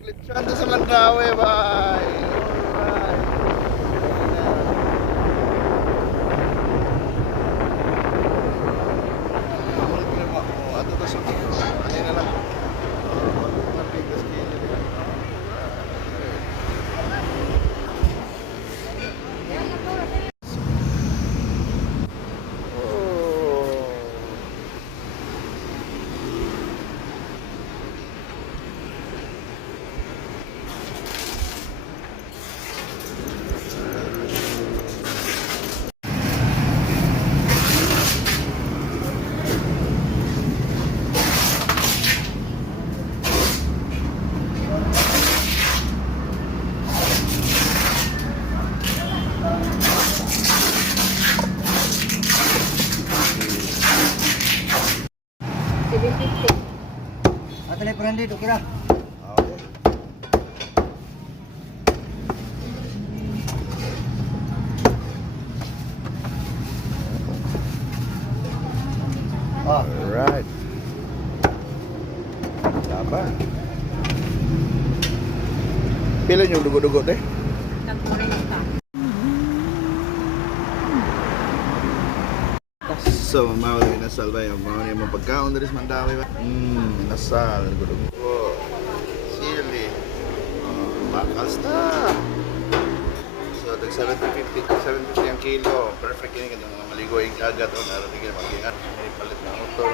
Maglitsyon sa Mandawi, bye! Alright. Ato to sa ano na lang. Mabigas kilo nila. Atalay parang dito, kira. Okay. Alright. Laban. Pila yung dugo-dugo deh? So, mamaw na inasal ba yung mga yung pagkaon na rin Mandawi ba? Inasal, dugo-dugo. Sili. Bakas na. So, tag 750 ang kilo. Perfect yun. Kaya mga maligo yung kagat. O, narating ka mag-ingat. May palit na auto.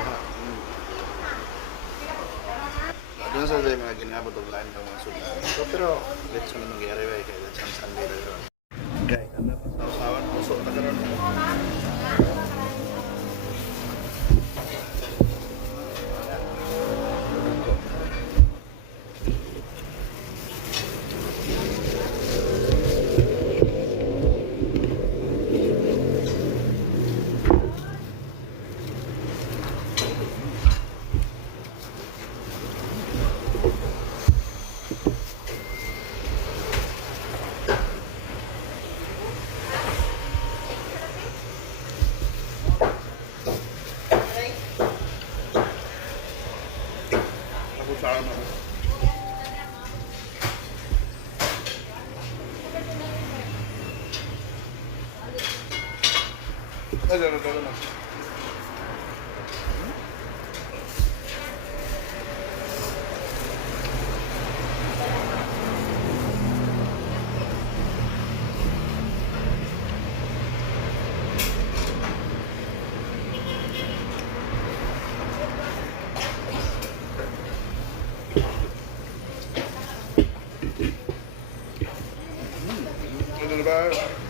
Doon sa mga ginabot o line ng mga sudan. So, pero, let's mo nangyari ba? Kaya let's ang Sunday na yun. Okay, ano pa sa usawan? Puso na karoon. Sama. Ada. Ano ba?